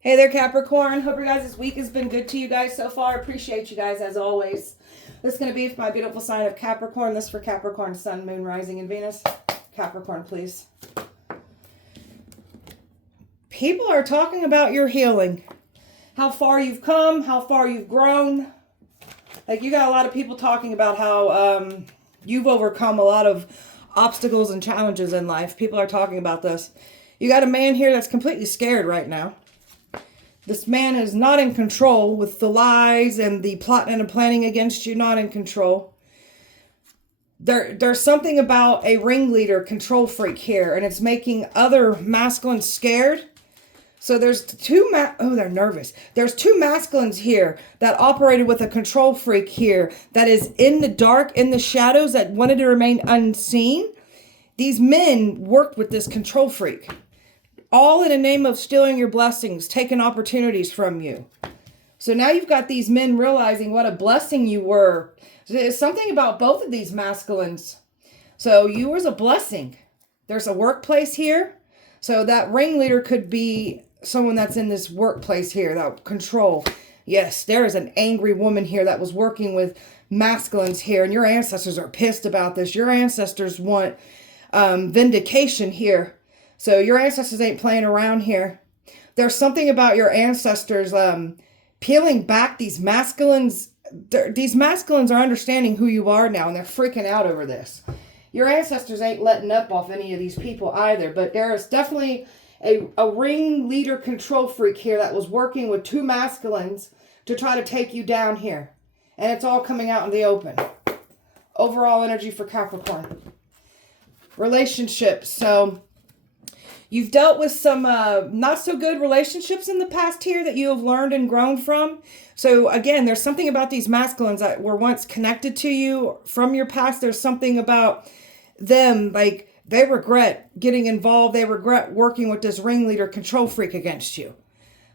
Hey there, Capricorn. Hope your guys' week has been good to you guys so far. Appreciate you guys as always. This is going to be for my beautiful sign of Capricorn. This is for Capricorn, Sun, Moon, Rising, and Venus. Capricorn, please. People are talking about your healing. How far you've come, how far you've grown. Like, you got a lot of people talking about how you've overcome a lot of obstacles and challenges in life. People are talking about this. You got a man here that's completely scared right now. This man is not in control with the lies and the plotting and planning against you, not in control. There's something about a ringleader control freak here, and it's making other masculines scared. So there's they're nervous. There's two masculines here that operated with a control freak here that is in the dark, in the shadows, that wanted to remain unseen. These men worked with this control freak. All in the name of stealing your blessings, taking opportunities from you. So now you've got these men realizing what a blessing you were. There's something about both of these masculines. So you was a blessing. There's a workplace here. So that ringleader could be someone that's in this workplace here, that control. Yes, there is an angry woman here that was working with masculines here, and your ancestors are pissed about this. Your ancestors want vindication here. So your ancestors ain't playing around here. There's something about your ancestors peeling back these masculines. These masculines are understanding who you are now, and they're freaking out over this. Your ancestors ain't letting up off any of these people either, but there is definitely a ringleader control freak here that was working with two masculines to try to take you down here. And it's all coming out in the open. Overall energy for Capricorn. Relationships. So you've dealt with some not so good relationships in the past here that you have learned and grown from. So again, there's something about these masculines that were once connected to you from your past. There's something about them, like they regret getting involved. They regret working with this ringleader control freak against you.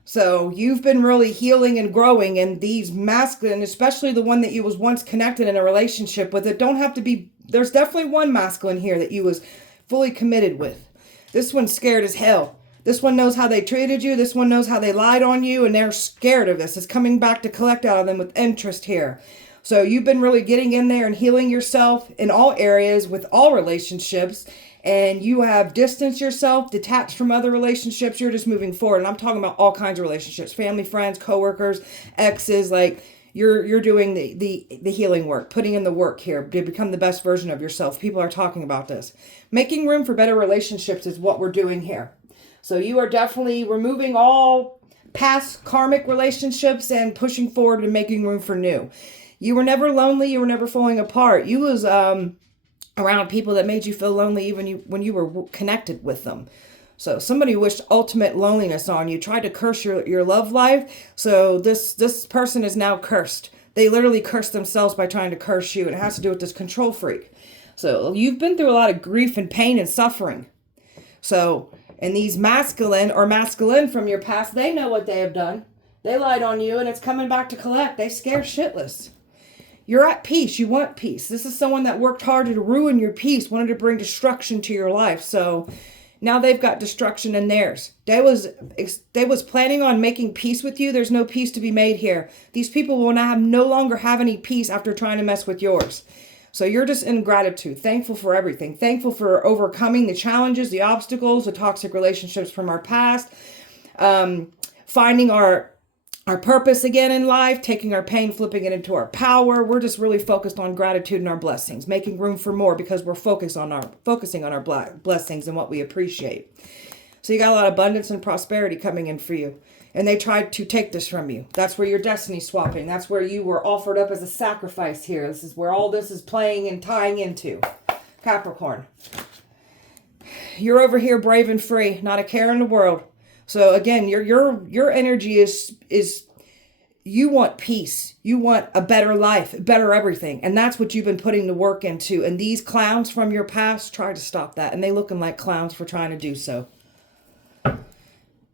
So you've been really healing and growing, and these masculine, especially the one that you was once connected in a relationship with, it don't have to be, there's definitely one masculine here that you was fully committed with. This one's scared as hell. This one knows how they treated you. This one knows how they lied on you, and they're scared of this. It's coming back to collect out of them with interest here. So you've been really getting in there and healing yourself in all areas with all relationships, and you have distanced yourself, detached from other relationships. You're just moving forward, and I'm talking about all kinds of relationships, family, friends, coworkers, exes. Like you're doing the healing work, putting in the work here to become the best version of yourself. People are talking about this. Making room for better relationships is what we're doing here. So you are definitely removing all past karmic relationships and pushing forward and making room for new. You were never lonely. You were never falling apart. You was around people that made you feel lonely even when you were connected with them. So somebody wished ultimate loneliness on you, tried to curse your love life. So this person is now cursed. They literally cursed themselves by trying to curse you. And it has to do with this control freak. So you've been through a lot of grief and pain and suffering. So, and these masculine from your past, they know what they have done. They lied on you, and it's coming back to collect. They scared shitless. You're at peace. You want peace. This is someone that worked hard to ruin your peace, wanted to bring destruction to your life. So now they've got destruction in theirs. They was planning on making peace with you. There's no peace to be made here. These people will no longer have any peace after trying to mess with yours. So you're just in gratitude, thankful for everything, thankful for overcoming the challenges, the obstacles, the toxic relationships from our past, finding our purpose again in life, taking our pain, flipping it into our power. We're just really focused on gratitude and our blessings, making room for more because we're focusing on our blessings and what we appreciate. So you got a lot of abundance and prosperity coming in for you. And they tried to take this from you. That's where your destiny swapping. That's where you were offered up as a sacrifice here. This is where all this is playing and tying into. Capricorn. You're over here brave and free, not a care in the world. So again, your energy is you want peace. You want a better life, better everything. And that's what you've been putting the work into. And these clowns from your past try to stop that. And they looking like clowns for trying to do so.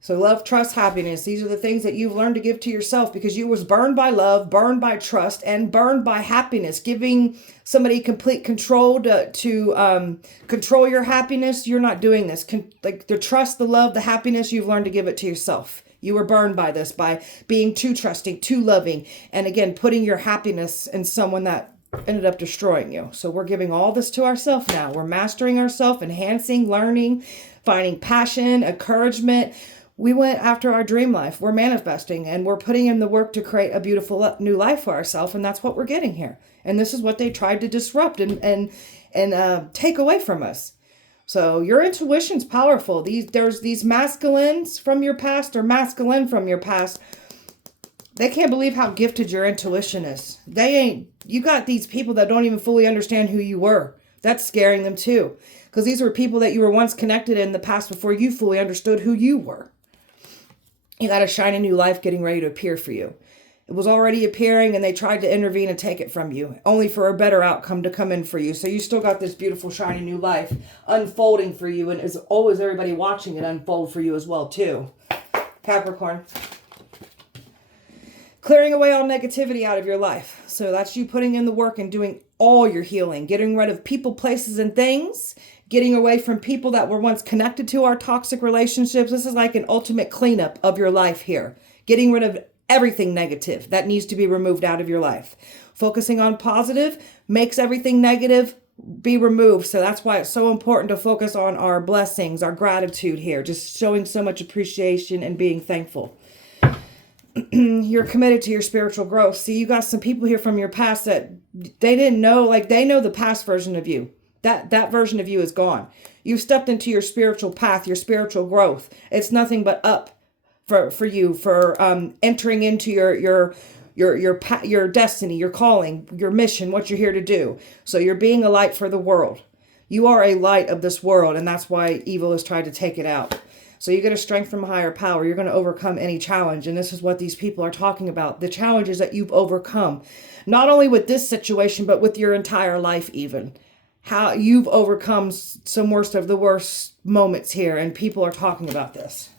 So love, trust, happiness. These are the things that you've learned to give to yourself because you was burned by love, burned by trust, and burned by happiness. Giving somebody complete control to control your happiness. You're not doing this. Like the trust, the love, the happiness, you've learned to give it to yourself. You were burned by this, by being too trusting, too loving, and again, putting your happiness in someone that ended up destroying you. So we're giving all this to ourselves now. We're mastering ourselves, enhancing, learning, finding passion, encouragement. We went after our dream life. We're manifesting, and we're putting in the work to create a beautiful new life for ourselves, and that's what we're getting here. And this is what they tried to disrupt and take away from us. So your intuition's powerful. There's these masculines from your past, or masculine from your past. They can't believe how gifted your intuition is. You got these people that don't even fully understand who you were. That's scaring them too. Because these were people that you were once connected in the past before you fully understood who you were. You got a shiny new life getting ready to appear for you. It was already appearing, and they tried to intervene and take it from you, only for a better outcome to come in for you. So you still got this beautiful, shiny new life unfolding for you, and is always everybody watching it unfold for you as well, too. Capricorn. Clearing away all negativity out of your life. So that's you putting in the work and doing all your healing, getting rid of people, places, and things, getting away from people that were once connected to our toxic relationships. This is like an ultimate cleanup of your life here. Getting rid of everything negative that needs to be removed out of your life. Focusing on positive makes everything negative be removed. So that's why it's so important to focus on our blessings, our gratitude here, just showing so much appreciation and being thankful. You're committed to your spiritual growth. See, you got some people here from your past that they didn't know, like they know the past version of you. That version of you is gone. You've stepped into your spiritual path, your spiritual growth. It's nothing but up for you, for entering into your destiny, your calling, your mission, what you're here to do. So you're being a light for the world. You are a light of this world, and that's why evil has tried to take it out. So you get a strength from a higher power. You're going to overcome any challenge, and this is what these people are talking about. The challenges that you've overcome, not only with this situation, but with your entire life even. How you've overcome some worst of the worst moments here, and people are talking about this.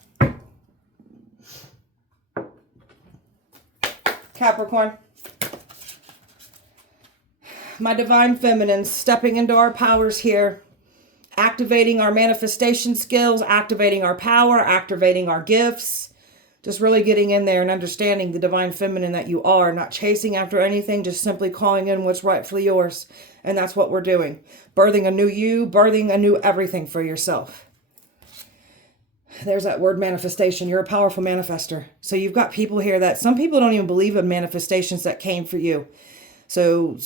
Capricorn. My divine feminines stepping into our powers here, activating our manifestation skills, activating our power, activating our gifts, just really getting in there and understanding the divine feminine that you are, not chasing after anything, just simply calling in what's rightfully yours. And that's what we're doing. Birthing a new you, birthing a new everything for yourself. There's that word manifestation. You're a powerful manifester. So you've got people here that some people don't even believe in manifestations that came for you. So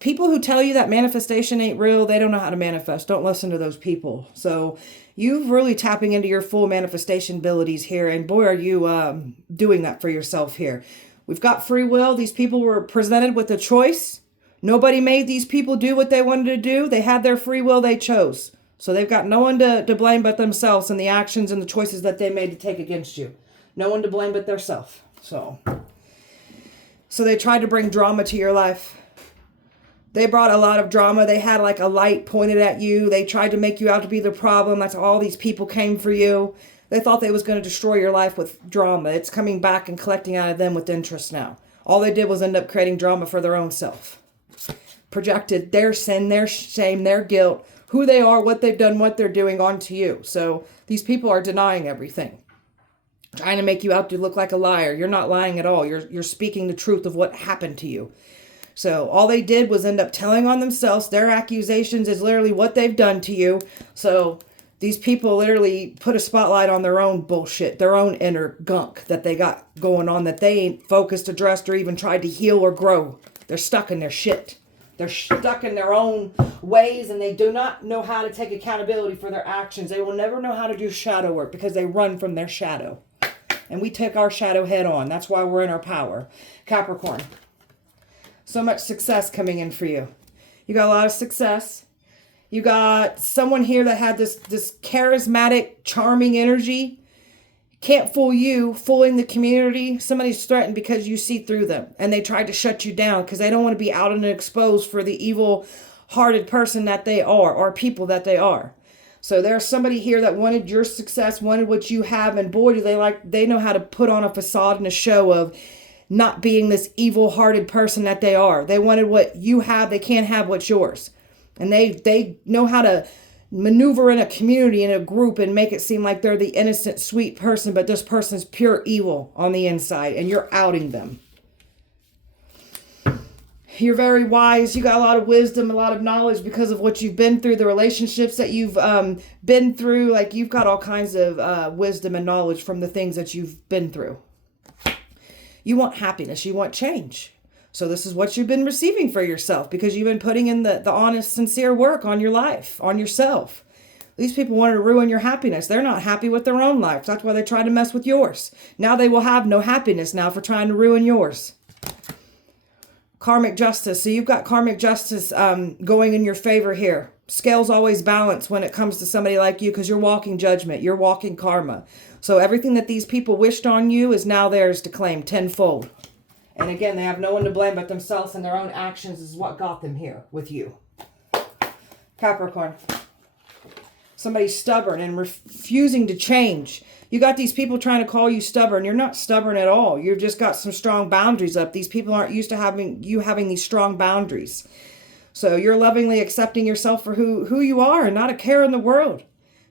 people who tell you that manifestation ain't real, they don't know how to manifest. Don't listen to those people. So you're really tapping into your full manifestation abilities here. And boy, are you doing that for yourself here. We've got free will. These people were presented with a choice. Nobody made these people do what they wanted to do. They had their free will. They chose. So they've got no one to blame but themselves and the actions and the choices that they made to take against you. No one to blame but themselves. So they tried to bring drama to your life. They brought a lot of drama. They had like a light pointed at you. They tried to make you out to be the problem. That's all these people came for you. They thought they was going to destroy your life with drama. It's coming back and collecting out of them with interest now. All they did was end up creating drama for their own self. Projected their sin, their shame, their guilt, who they are, what they've done, what they're doing onto you. So these people are denying everything. Trying to make you out to look like a liar. You're not lying at all. You're speaking the truth of what happened to you. So all they did was end up telling on themselves. Their accusations is literally what they've done to you. So these people literally put a spotlight on their own bullshit, their own inner gunk that they got going on that they ain't focused, addressed, or even tried to heal or grow. They're stuck in their shit. They're stuck in their own ways, and they do not know how to take accountability for their actions. They will never know how to do shadow work because they run from their shadow. And we take our shadow head on. That's why we're in our power. Capricorn. So much success coming in for you. You got a lot of success. You got someone here that had this charismatic, charming energy. Can't fool you, fooling the community. Somebody's threatened because you see through them. And they tried to shut you down because they don't want to be out and exposed for the evil-hearted person that they are, or people that they are. So there's somebody here that wanted your success, wanted what you have, and boy, do they know how to put on a facade and a show of not being this evil-hearted person that they are. They wanted what you have. They can't have what's yours. And they know how to maneuver in a community, in a group, and make it seem like they're the innocent, sweet person, but this person's pure evil on the inside, and you're outing them. You're very wise. You got a lot of wisdom, a lot of knowledge because of what you've been through, the relationships that you've been through. Like, you've got all kinds of wisdom and knowledge from the things that you've been through. You want happiness. You want change. So this is what you've been receiving for yourself because you've been putting in the honest, sincere work on your life, on yourself. These people wanted to ruin your happiness. They're not happy with their own life. That's why they try to mess with yours. Now they will have no happiness now for trying to ruin yours. Karmic justice. So you've got karmic justice going in your favor here. Scales always balance when it comes to somebody like you because you're walking judgment. You're walking karma. So everything that these people wished on you is now theirs to claim tenfold. And again, they have no one to blame but themselves, and their own actions is what got them here with you. Capricorn. Somebody's stubborn and refusing to change. You got these people trying to call you stubborn. You're not stubborn at all. You've just got some strong boundaries up. These people aren't used to having these strong boundaries. So you're lovingly accepting yourself for who you are and not a care in the world.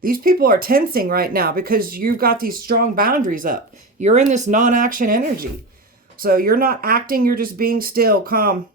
These people are tensing right now because you've got these strong boundaries up. You're in this non-action energy. So you're not acting, you're just being still, calm.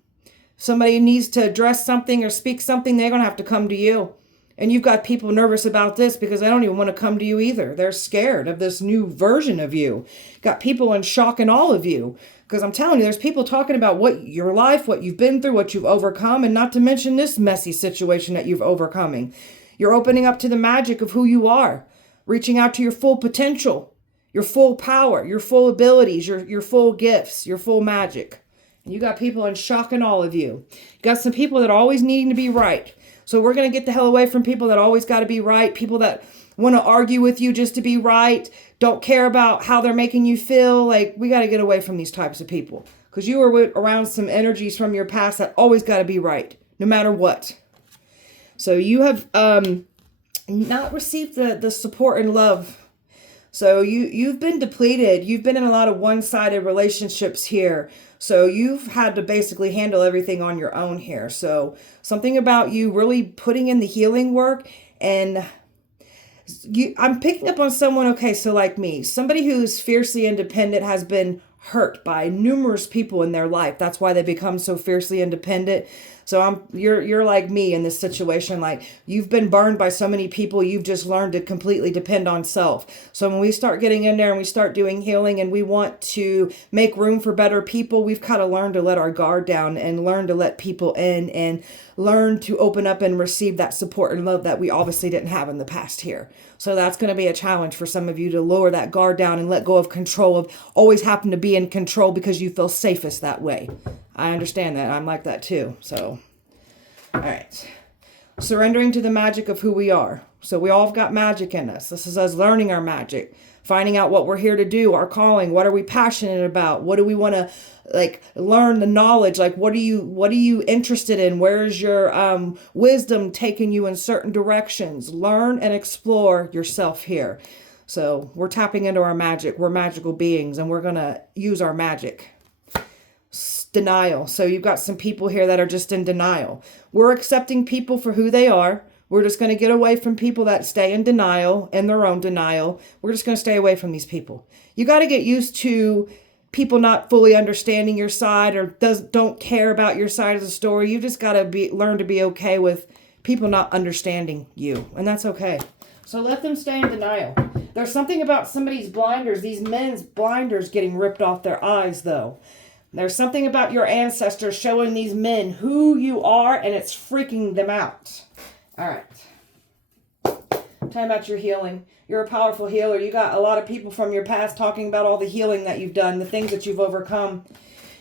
Somebody needs to address something or speak something, they're going to have to come to you. And you've got people nervous about this because they don't even want to come to you either. They're scared of this new version of you. Got people in shock in all of you. Because I'm telling you, there's people talking about your life, what you've been through, what you've overcome, and not to mention this messy situation that you've overcoming. You're opening up to the magic of who you are, reaching out to your full potential. Your full power, your full abilities, your full gifts, your full magic. And you got people in shock in all of you. You got some people that are always needing to be right. So we're going to get the hell away from people that always got to be right. People that want to argue with you just to be right. Don't care about how they're making you feel. Like, we got to get away from these types of people. Because you are around some energies from your past that always got to be right. No matter what. So you have not received the support and love. So you've been depleted. You've been in a lot of one-sided relationships here. So you've had to basically handle everything on your own here. So something about you really putting in the healing work. And I'm picking up on someone, okay, so like me, somebody who's fiercely independent has been hurt by numerous people in their life. That's why they become so fiercely independent. So you're like me in this situation. Like, you've been burned by so many people. You've just learned to completely depend on self. So when we start getting in there and we start doing healing and we want to make room for better people, we've got to learn to let our guard down and learn to let people in and learn to open up and receive that support and love that we obviously didn't have in the past here. So that's going to be a challenge for some of you to lower that guard down and let go of control, of always happen to be in control because you feel safest that way. I understand that. I'm like that too. So, all right. Surrendering to the magic of who we are. So we all have got magic in us. This is us learning our magic, finding out what we're here to do, our calling. What are we passionate about? What do we want to learn the knowledge? Like, what are you interested in? Where is your wisdom taking you in certain directions? Learn and explore yourself here. So we're tapping into our magic. We're magical beings and we're going to use our magic. Denial. So you've got some people here that are just in denial. We're accepting people for who they are. We're just going to get away from people that stay in denial, in their own denial. We're just going to stay away from these people. You got to get used to people not fully understanding your side or don't care about your side of the story. You just got to learn to be okay with people not understanding you. And that's okay. So let them stay in denial. There's something about somebody's blinders, these men's blinders getting ripped off their eyes though. There's something about your ancestors showing these men who you are, and it's freaking them out. All right. Time about your healing. You're a powerful healer. You got a lot of people from your past talking about all the healing that you've done, the things that you've overcome.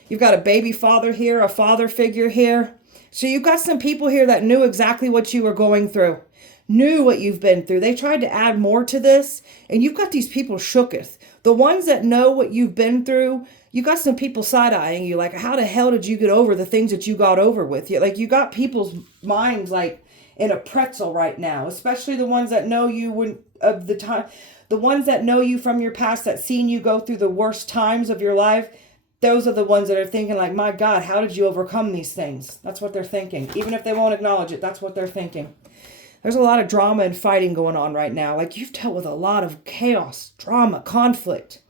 You've got a baby father here, a father figure here. So you've got some people here that knew exactly what you were going through, knew what you've been through. They tried to add more to this, and you've got these people shooketh. The ones that know what you've been through, you got some people side-eyeing you, like, how the hell did you get over the things that you got over with? You got people's minds like in a pretzel right now, especially the ones that know you the ones that know you from your past, that seen you go through the worst times of your life. Those are the ones that are thinking like, my God, how did you overcome these things? That's what they're thinking. Even if they won't acknowledge it, that's what they're thinking. There's a lot of drama and fighting going on right now. Like, you've dealt with a lot of chaos, drama, conflict.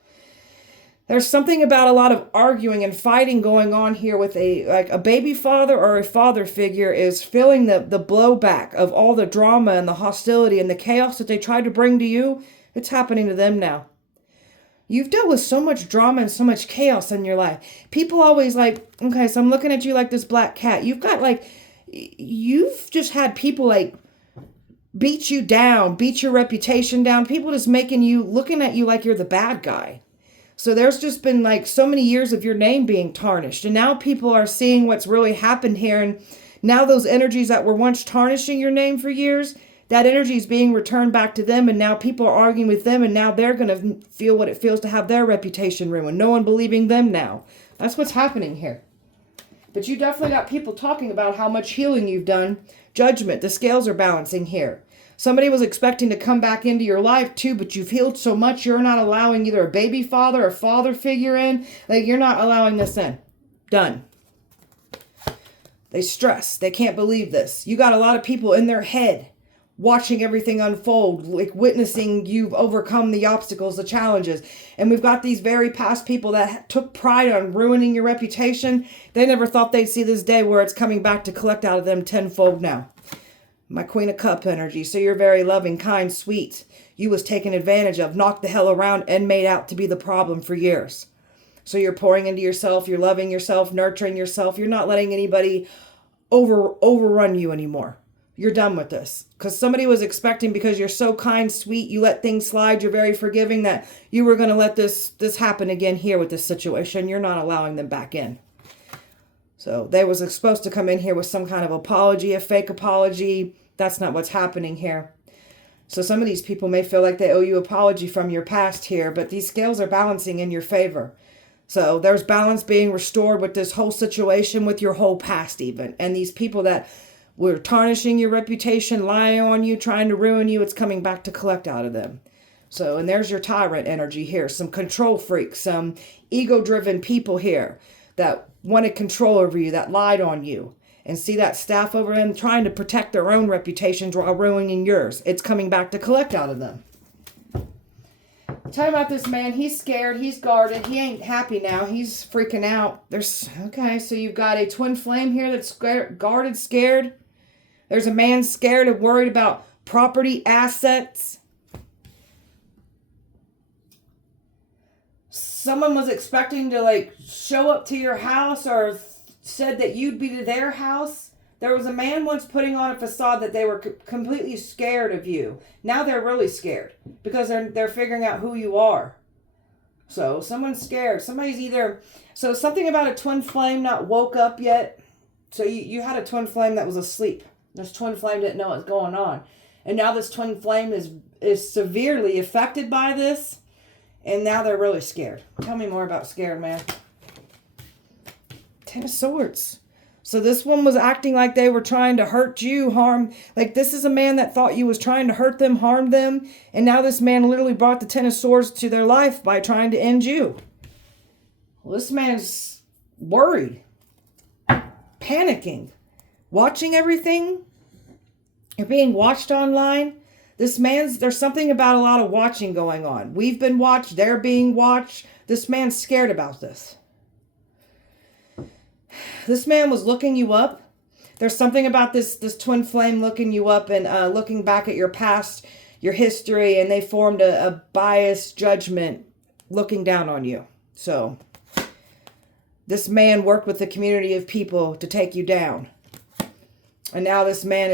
There's something about a lot of arguing and fighting going on here with a baby father or a father figure is feeling the blowback of all the drama and the hostility and the chaos that they tried to bring to you. It's happening to them now. You've dealt with so much drama and so much chaos in your life. People always like, okay, so I'm looking at you like this black cat. You've just had people like beat you down, beat your reputation down. People just looking at you like you're the bad guy. So there's just been like so many years of your name being tarnished. And now people are seeing what's really happened here. And now those energies that were once tarnishing your name for years, that energy is being returned back to them. And now people are arguing with them. And now they're going to feel what it feels to have their reputation ruined. No one believing them now. That's what's happening here. But you definitely got people talking about how much healing you've done. Judgment. The scales are balancing here. Somebody was expecting to come back into your life too, but you've healed so much you're not allowing either a baby father or father figure in. Like, you're not allowing this in. Done. They stress. They can't believe this. You got a lot of people in their head watching everything unfold, like witnessing you've overcome the obstacles, the challenges. And we've got these very past people that took pride on ruining your reputation. They never thought they'd see this day where it's coming back to collect out of them tenfold now. My Queen of Cup energy. So you're very loving, kind, sweet. You was taken advantage of, knocked the hell around, and made out to be the problem for years. So you're pouring into yourself. You're loving yourself, nurturing yourself. You're not letting anybody overrun you anymore. You're done with this. Because somebody was expecting, because you're so kind, sweet, you let things slide, you're very forgiving, that you were going to let this happen again here with this situation. You're not allowing them back in. So they was supposed to come in here with some kind of apology, a fake apology. That's not what's happening here. So some of these people may feel like they owe you an apology from your past here, but these scales are balancing in your favor. So there's balance being restored with this whole situation, with your whole past even. And these people that were tarnishing your reputation, lying on you, trying to ruin you, it's coming back to collect out of them. So, and there's your tyrant energy here. Some control freaks, some ego-driven people here that wanted control over you, that lied on you. And see that staff over them trying to protect their own reputations while ruining yours. It's coming back to collect out of them. Tell me about this man. He's scared. He's guarded. He ain't happy now. He's freaking out. Okay, so you've got a twin flame here that's guarded, scared. There's a man scared and worried about property, assets. Someone was expecting to like show up to your house or said that you'd be to their house. There was a man once putting on a facade that they were completely scared of you. Now they're really scared because they're figuring out who you are. So someone's scared. So something about a twin flame not woke up yet. So you had a twin flame that was asleep. This twin flame didn't know what's going on. And now this twin flame is severely affected by this. And now they're really scared. Tell me more about scared, man. Ten of Swords. So this one was acting like they were trying to hurt you, harm. Like, this is a man that thought you was trying to hurt them, harm them. And now this man literally brought the Ten of Swords to their life by trying to end you. Well, this man's worried, panicking, watching everything. You're being watched online. There's something about a lot of watching going on. We've been watched. They're being watched. This man's scared about this. This man was looking you up. There's something about this twin flame looking you up and looking back at your past, your history, and they formed a biased judgment looking down on you. So this man worked with a community of people to take you down. And now this man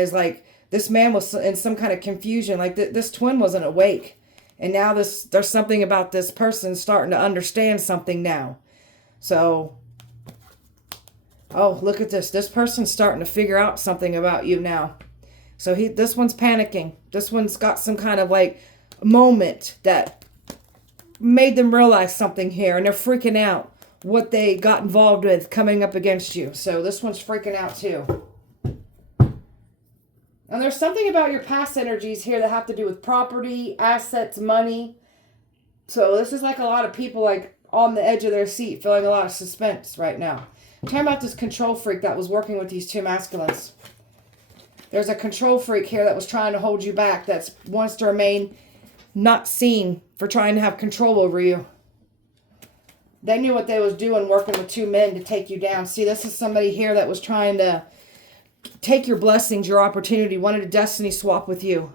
was in some kind of confusion. Like this twin wasn't awake. And now there's something about this person starting to understand something now. So, oh, look at this. This person's starting to figure out something about you now. So this one's panicking. This one's got some kind of like moment that made them realize something here. And they're freaking out what they got involved with coming up against you. So this one's freaking out too. And there's something about your past energies here that have to do with property, assets, money. So this is like a lot of people like on the edge of their seat, feeling a lot of suspense right now. Tell me about this control freak that was working with these two masculines. There's a control freak here that was trying to hold you back, that wants to remain not seen for trying to have control over you. They knew what they was doing working with two men to take you down. See, this is somebody here that was trying to take your blessings, your opportunity, wanted a destiny swap with you.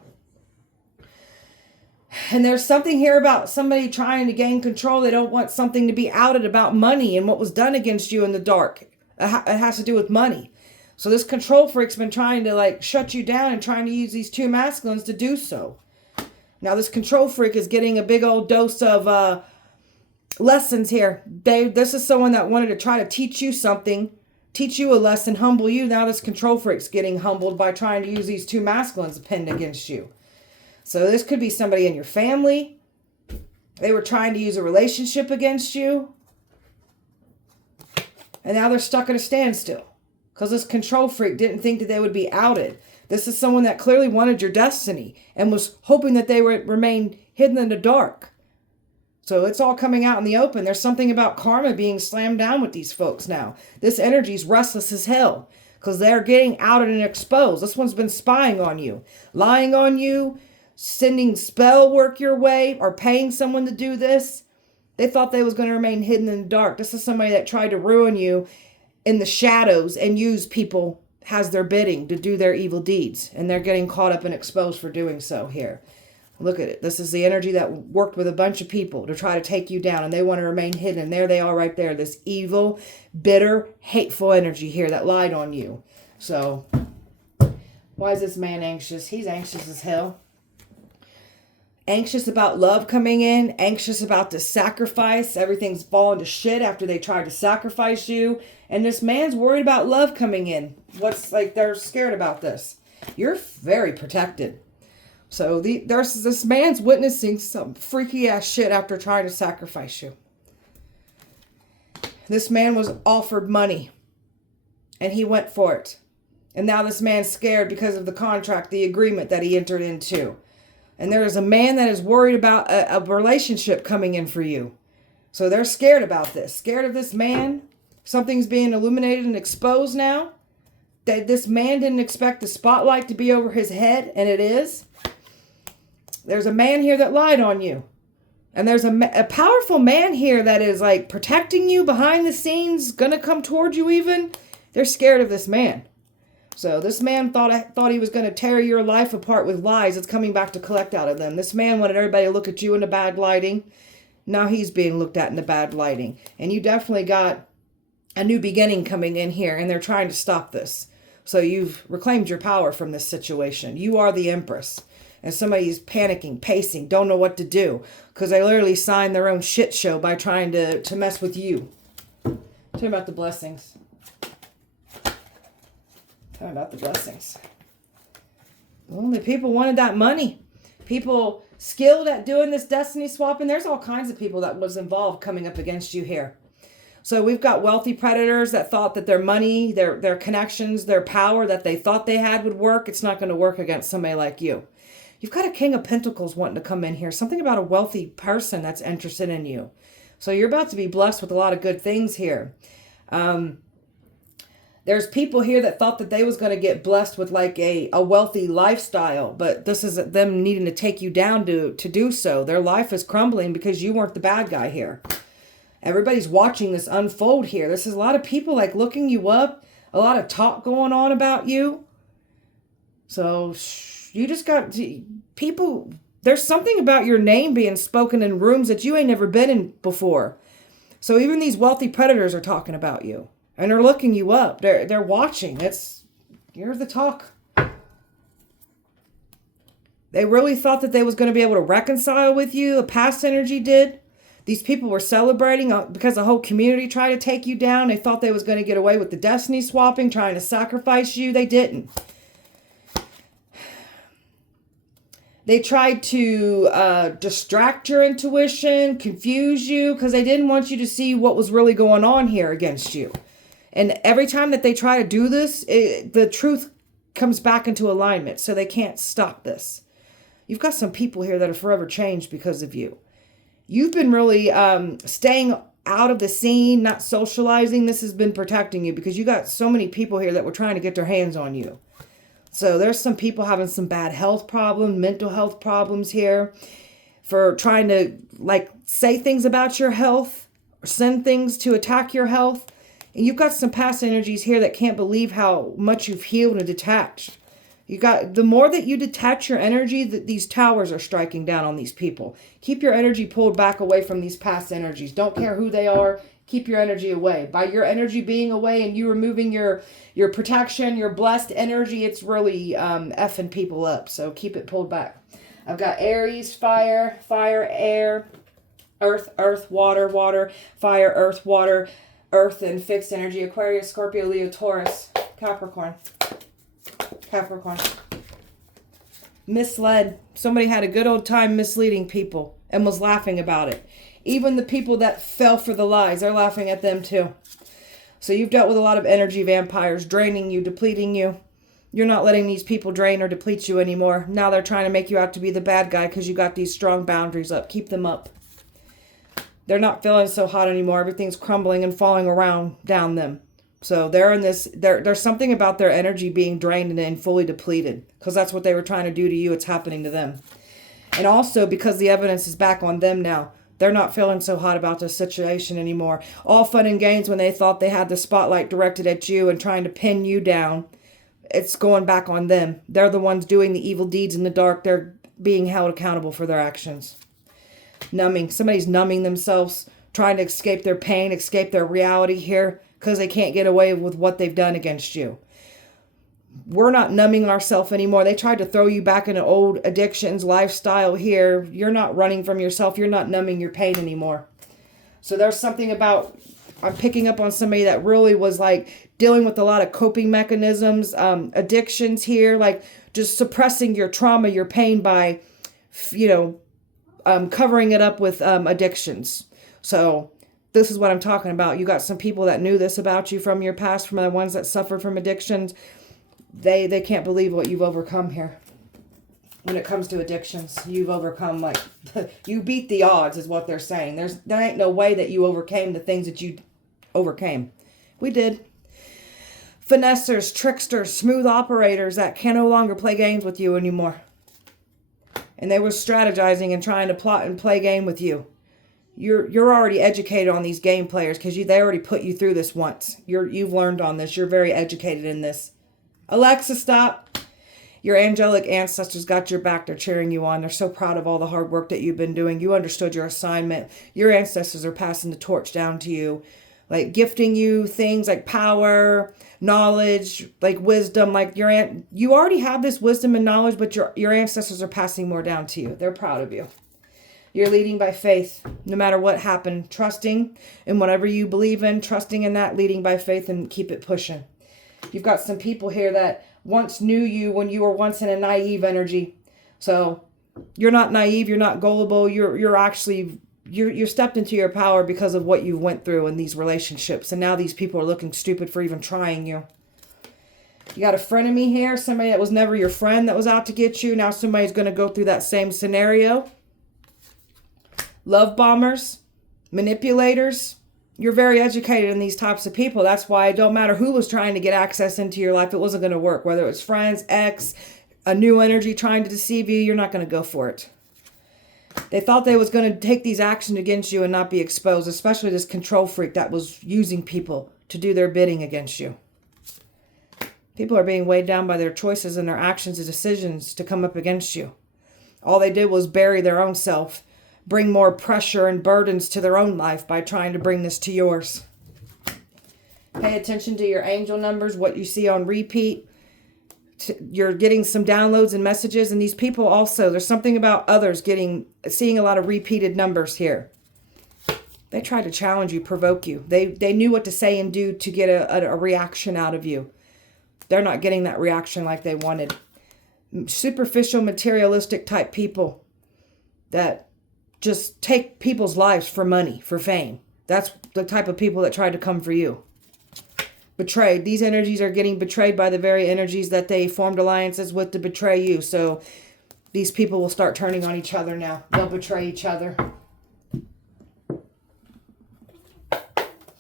And there's something here about somebody trying to gain control. They don't want something to be outed about money and what was done against you in the dark. It has to do with money. So this control freak's been trying to like shut you down and trying to use these two masculines to do so. Now this control freak is getting a big old dose of lessons here. This is someone that wanted to try to teach you something, teach you a lesson, humble you. Now this control freak's getting humbled by trying to use these two masculines pinned against you. So this could be somebody in your family. They were trying to use a relationship against you. And now they're stuck at a standstill. Because this control freak didn't think that they would be outed. This is someone that clearly wanted your destiny. And was hoping that they would remain hidden in the dark. So it's all coming out in the open. There's something about karma being slammed down with these folks now. This energy's restless as hell. Because they're getting outed and exposed. This one's been spying on you. Lying on you. Sending spell work your way, or paying someone to do this. They thought they was going to remain hidden in the dark. This is somebody that tried to ruin you in the shadows and use people as their bidding to do their evil deeds. And they're getting caught up and exposed for doing so here. Look at it. This is the energy that worked with a bunch of people to try to take you down. And they want to remain hidden. And there they are right there. This evil, bitter, hateful energy here that lied on you. So, why is this man anxious? He's anxious as hell. Anxious about love coming in, anxious about the sacrifice. Everything's fallen to shit after they tried to sacrifice you. And this man's worried about love coming in. They're scared about this. You're very protected. So there's this man's witnessing some freaky ass shit after trying to sacrifice you. This man was offered money. And he went for it. And now this man's scared because of the contract, the agreement that he entered into. And there is a man that is worried about a relationship coming in for you. So they're scared about this. Scared of this man. Something's being illuminated and exposed now. That this man didn't expect the spotlight to be over his head. And it is. There's a man here that lied on you. And there's a powerful man here that is like protecting you behind the scenes. Gonna come toward you even. They're scared of this man. So this man thought he was going to tear your life apart with lies. It's coming back to collect out of them. This man wanted everybody to look at you in the bad lighting. Now he's being looked at in the bad lighting. And you definitely got a new beginning coming in here. And they're trying to stop this. So you've reclaimed your power from this situation. You are the Empress. And somebody's panicking, pacing, don't know what to do. Because they literally signed their own shit show by trying to mess with you. Tell me about the blessings. Tell me about the blessings. Well, the people wanted that money. People skilled at doing this destiny swapping. There's all kinds of people that was involved coming up against you here. So we've got wealthy predators that thought that their money, their connections, their power that they thought they had would work. It's not going to work against somebody like you. You've got a King of Pentacles wanting to come in here. Something about a wealthy person that's interested in you. So you're about to be blessed with a lot of good things here. There's people here that thought that they was going to get blessed with like a wealthy lifestyle. But this is them needing to take you down to do so. Their life is crumbling because you weren't the bad guy here. Everybody's watching this unfold here. This is a lot of people like looking you up. A lot of talk going on about you. So you just got people. There's something about your name being spoken in rooms that you ain't never been in before. So even these wealthy predators are talking about you. And they're looking you up. They're watching. You're the talk. They really thought that they was going to be able to reconcile with you. A past energy did. These people were celebrating because the whole community tried to take you down. They thought they was going to get away with the destiny swapping, trying to sacrifice you. They didn't. They tried to distract your intuition, confuse you, because they didn't want you to see what was really going on here against you. And every time that they try to do this, the truth comes back into alignment. So they can't stop this. You've got some people here that are forever changed because of you. You've been really staying out of the scene, not socializing. This has been protecting you because you got so many people here that were trying to get their hands on you. So there's some people having some bad health problems, mental health problems here, for trying to like say things about your health or send things to attack your health. And you've got some past energies here that can't believe how much you've healed and detached. You got, the more that you detach your energy, that these towers are striking down on these people. Keep your energy pulled back away from these past energies. Don't care who they are. Keep your energy away. By your energy being away and you removing your protection, your blessed energy, it's really effing people up. So keep it pulled back. I've got Aries, fire, fire, air, earth, earth, water, water, fire, earth, water, earth, and fixed energy. Aquarius, Scorpio, Leo, Taurus, Capricorn. Capricorn. Misled. Somebody had a good old time misleading people and was laughing about it. Even the people that fell for the lies, they're laughing at them too. So you've dealt with a lot of energy vampires, draining you, depleting you. You're not letting these people drain or deplete you anymore. Now they're trying to make you out to be the bad guy because you got these strong boundaries up. Keep them up. They're not feeling so hot anymore. Everything's crumbling and falling around down them. So they're in this, there's something about their energy being drained and fully depleted, because that's what they were trying to do to you. It's happening to them. And also because the evidence is back on them now. They're not feeling so hot about this situation anymore. All fun and games when they thought they had the spotlight directed at you and trying to pin you down. It's going back on them. They're the ones doing the evil deeds in the dark. They're being held accountable for their actions. Numbing. Somebody's numbing themselves, trying to escape their pain, escape their reality here, because they can't get away with what they've done against you. We're not numbing ourselves anymore. They tried to throw you back into old addictions, lifestyle here. You're not running from yourself. You're not numbing your pain anymore. So there's something about, I'm picking up on somebody that really was like dealing with a lot of coping mechanisms, addictions here, like just suppressing your trauma, your pain by, covering it up with addictions. So this is what I'm talking about. You got some people that knew this about you from your past, from the ones that suffered from addictions. They can't believe what you've overcome here. When it comes to addictions, you've overcome, like, you beat the odds is what they're saying. There ain't no way that you overcame the things that you overcame. We did. Finessers, tricksters, smooth operators that can no longer play games with you anymore. And they were strategizing and trying to plot and play game with you. You're already educated on these game players because they already put you through this once. You've learned on this. You're very educated in this. Alexa, stop. Your angelic ancestors got your back. They're cheering you on. They're so proud of all the hard work that you've been doing. You understood your assignment. Your ancestors are passing the torch down to you, like gifting you things like power, knowledge, like wisdom. Like you already have this wisdom and knowledge, but your ancestors are passing more down to you. They're proud of you. You're leading by faith, no matter what happened. Trusting in whatever you believe in, trusting in that, leading by faith, and keep it pushing. You've got some people here that once knew you when you were once in a naive energy. So you're not naive, you're not gullible, you're actually, you're stepped into your power because of what you went through in these relationships. And now these people are looking stupid for even trying you. You got a frenemy here, somebody that was never your friend that was out to get you. Now somebody's going to go through that same scenario. Love bombers, manipulators. You're very educated in these types of people. That's why it don't matter who was trying to get access into your life. It wasn't going to work. Whether it was friends, ex, a new energy trying to deceive you, you're not going to go for it. They thought they was going to take these actions against you and not be exposed, especially this control freak that was using people to do their bidding against you. People are being weighed down by their choices and their actions and decisions to come up against you. All they did was bury their own self, bring more pressure and burdens to their own life by trying to bring this to yours. Pay attention to your angel numbers, what you see on repeat. You're getting some downloads and messages, and these people also, there's something about others seeing a lot of repeated numbers here. They tried to challenge you, provoke you. They knew what to say and do to get a reaction out of you. They're not getting that reaction like they wanted. Superficial, materialistic type people that just take people's lives for money, for fame. That's the type of people that tried to come for you. Betrayed. These energies are getting betrayed by the very energies that they formed alliances with to betray you. So these people will start turning on each other now. They'll betray each other.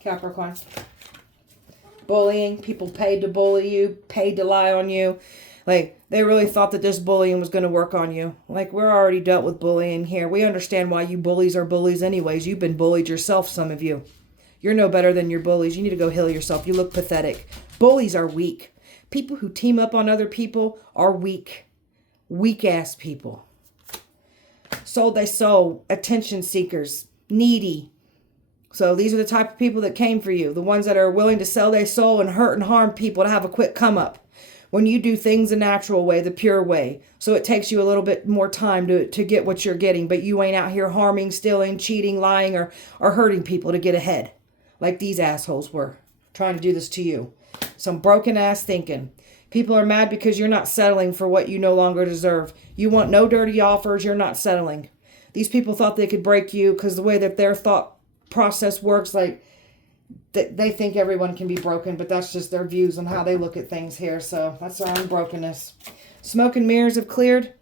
Capricorn. Bullying. People paid to bully you, paid to lie on you. Like, they really thought that this bullying was going to work on you. Like, we're already dealt with bullying here. We understand why you bullies are bullies anyways. You've been bullied yourself, some of you. You're no better than your bullies. You need to go heal yourself. You look pathetic. Bullies are weak. People who team up on other people are weak. Weak-ass people. Sold they soul. Attention seekers. Needy. So these are the type of people that came for you. The ones that are willing to sell their soul and hurt and harm people to have a quick come up. When you do things the natural way, the pure way. So it takes you a little bit more time to get what you're getting. But you ain't out here harming, stealing, cheating, lying, or hurting people to get ahead. Like these assholes were trying to do this to you. Some broken ass thinking. People are mad because you're not settling for what you no longer deserve. You want no dirty offers. You're not settling. These people thought they could break you because the way that their thought process works, like they think everyone can be broken, but that's just their views on how they look at things here. So that's their own brokenness. Smoke and mirrors have cleared.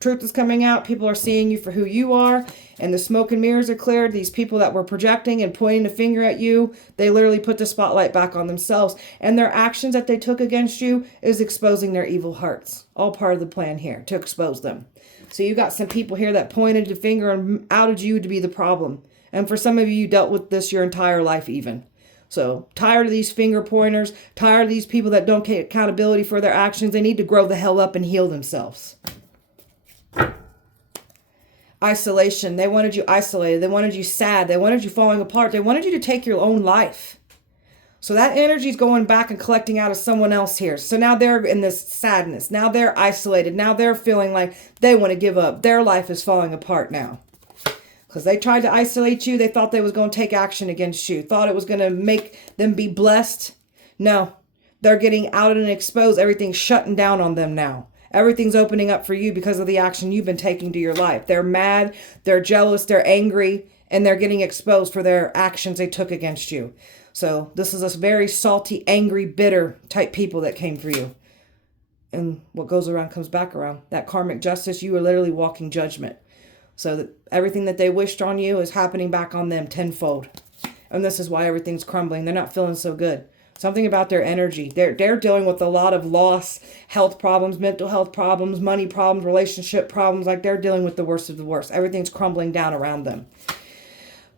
Truth is coming out. People are seeing you for who you are. And the smoke and mirrors are cleared. These people that were projecting and pointing the finger at you, they literally put the spotlight back on themselves. And their actions that they took against you is exposing their evil hearts. All part of the plan here to expose them. So you got some people here that pointed the finger and outed you to be the problem. And for some of you, you dealt with this your entire life even. So tired of these finger pointers, tired of these people that don't take accountability for their actions. They need to grow the hell up and heal themselves. Isolation. They wanted you isolated. They wanted you sad. They wanted you falling apart. They wanted you to take your own life. So that energy is going back and collecting out of someone else here. So now they're in this sadness. Now they're isolated. Now they're feeling like they want to give up. Their life is falling apart now. Because they tried to isolate you. They thought they was going to take action against you. Thought it was going to make them be blessed. No. They're getting out and exposed. Everything's shutting down on them now. Everything's opening up for you because of the action you've been taking to your life. They're mad, they're jealous, they're angry, and they're getting exposed for their actions they took against you. So this is a very salty, angry, bitter type people that came for you. And what goes around comes back around. That karmic justice, you are literally walking judgment. So that everything that they wished on you is happening back on them tenfold. And this is why everything's crumbling. They're not feeling so good. Something about their energy. They're dealing with a lot of loss, health problems, mental health problems, money problems, relationship problems. Like they're dealing with the worst of the worst. Everything's crumbling down around them.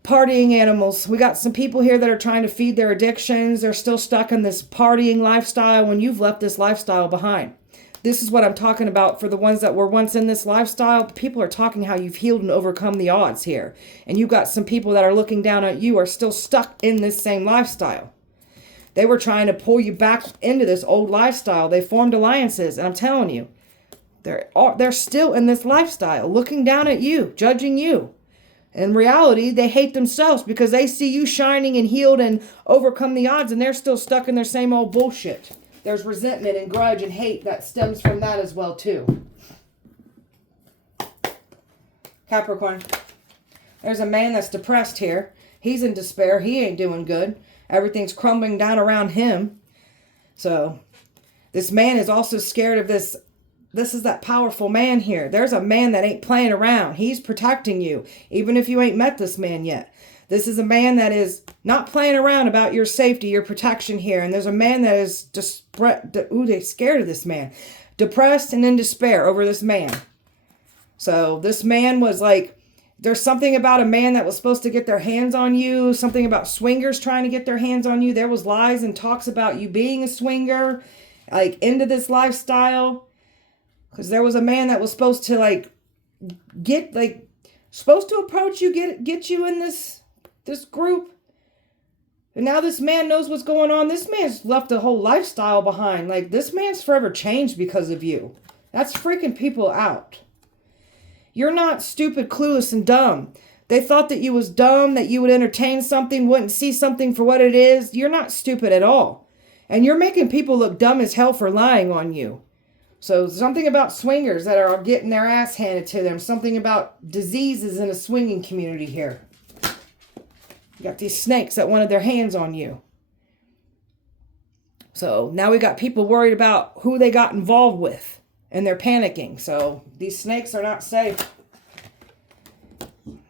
Partying animals. We got some people here that are trying to feed their addictions. They're still stuck in this partying lifestyle when you've left this lifestyle behind. This is what I'm talking about for the ones that were once in this lifestyle. People are talking how you've healed and overcome the odds here. And you've got some people that are looking down at you are still stuck in this same lifestyle. They were trying to pull you back into this old lifestyle. They formed alliances. And I'm telling you, they're still in this lifestyle, looking down at you, judging you. In reality, they hate themselves because they see you shining and healed and overcome the odds, and they're still stuck in their same old bullshit. There's resentment and grudge and hate that stems from that as well, too. Capricorn. There's a man that's depressed here. He's in despair. He ain't doing good. Everything's crumbling down around him. So this man is also scared of this. This is that powerful man here. There's a man that ain't playing around. He's protecting you, even if you ain't met this man yet. This is a man that is not playing around about your safety, your protection here. And there's a man that is just, they're scared of this man. Depressed and in despair over this man. So this man was like, there's something about a man that was supposed to get their hands on you. Something about swingers trying to get their hands on you. There was lies and talks about you being a swinger, like into this lifestyle. Because there was a man that was supposed to supposed to approach you, get you in this group. And now this man knows what's going on. This man's left a whole lifestyle behind. Like, this man's forever changed because of you. That's freaking people out. You're not stupid, clueless, and dumb. They thought that you was dumb, that you would entertain something, wouldn't see something for what it is. You're not stupid at all. And you're making people look dumb as hell for lying on you. So something about swingers that are getting their ass handed to them. Something about diseases in a swinging community here. You got these snakes that wanted their hands on you. So now we got people worried about who they got involved with. And they're panicking. So these snakes are not safe.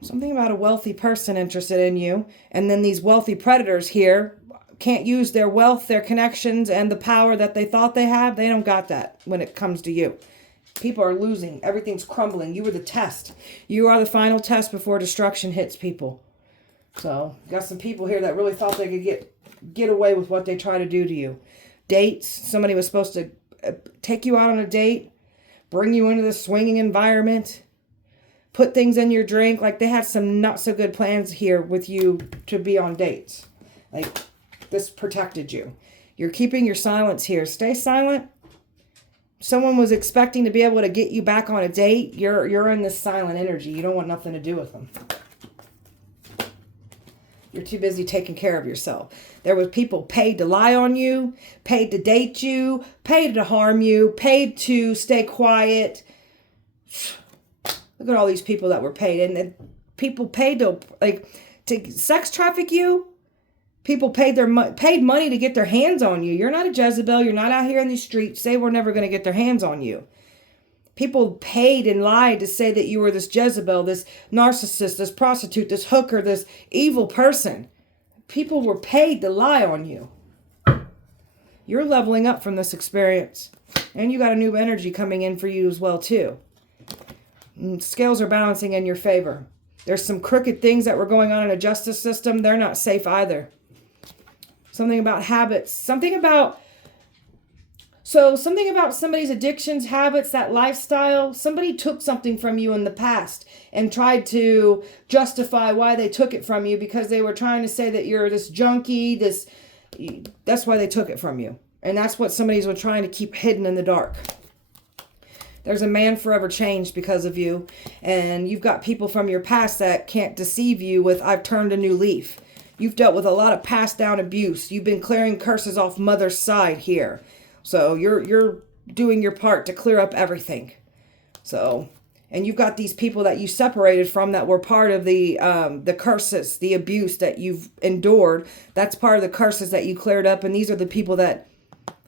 Something about a wealthy person interested in you. And then these wealthy predators here can't use their wealth, their connections, and the power that they thought they have. They don't got that when it comes to you. People are losing. Everything's crumbling. You were the test. You are the final test before destruction hits people. So, got some people here that really thought they could get away with what they try to do to you. Dates. Somebody was supposed to take you out on a date, bring you into the swinging environment, put things in your drink. Like, they had some not so good plans here with you to be on dates. Like, this protected you. You're keeping your silence here. Stay silent. Someone was expecting to be able to get you back on a date. You're in this silent energy. You don't want nothing to do with them. You're too busy taking care of yourself. There was people paid to lie on you, paid to date you, paid to harm you, paid to stay quiet. Look at all these people that were paid. And then people paid to sex traffic you. People paid money to get their hands on you. You're not a Jezebel. You're not out here in these streets. They were never going to get their hands on you. People paid and lied to say that you were this Jezebel, this narcissist, this prostitute, this hooker, this evil person. People were paid to lie on you. You're leveling up from this experience. And you got a new energy coming in for you as well, too. And scales are balancing in your favor. There's some crooked things that were going on in a justice system. They're not safe either. Something about habits. Something about somebody's addictions, habits, that lifestyle. Somebody took something from you in the past and tried to justify why they took it from you because they were trying to say that you're this junkie, that's why they took it from you. And that's what somebody's been trying to keep hidden in the dark. There's a man forever changed because of you. And you've got people from your past that can't deceive you with, I've turned a new leaf. You've dealt with a lot of passed down abuse. You've been clearing curses off mother's side here. So you're doing your part to clear up everything. So, and you've got these people that you separated from that were part of the curses, the abuse that you've endured. That's part of the curses that you cleared up. And these are the people that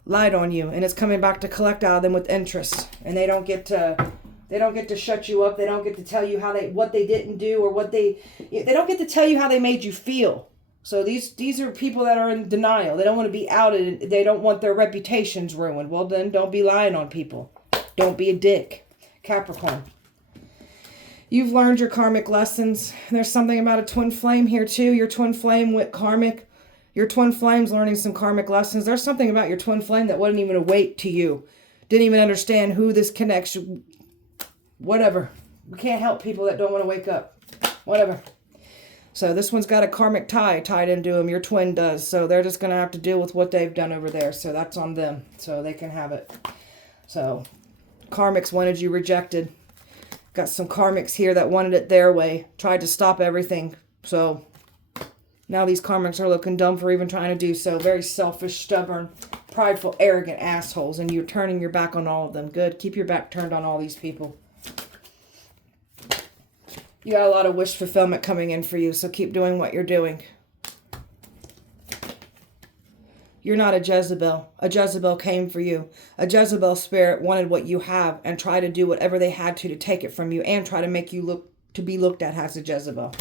lied on you, and it's coming back to collect out of them with interest. And they don't get to shut you up. They don't get to tell you what they didn't do, or they don't get to tell you how they made you feel. So these are people that are in denial. They don't want to be outed. They don't want their reputations ruined. Well, then don't be lying on people. Don't be a dick. Capricorn. You've learned your karmic lessons. There's something about a twin flame here too. Your twin flame went karmic. Your twin flame's learning some karmic lessons. There's something about your twin flame that wasn't even awake to you. Didn't even understand who this connection... Whatever. We can't help people that don't want to wake up. Whatever. So this one's got a karmic tie tied into him. Your twin does. So they're just going to have to deal with what they've done over there. So that's on them. So they can have it. So karmics wanted you rejected. Got some karmics here that wanted it their way. Tried to stop everything. So now these karmics are looking dumb for even trying to do so. Very selfish, stubborn, prideful, arrogant assholes. And you're turning your back on all of them. Good. Keep your back turned on all these people. You got a lot of wish fulfillment coming in for you, so keep doing what you're doing. You're not a Jezebel. A Jezebel came for you. A Jezebel spirit wanted what you have and tried to do whatever they had to take it from you and try to make you be looked at as a Jezebel.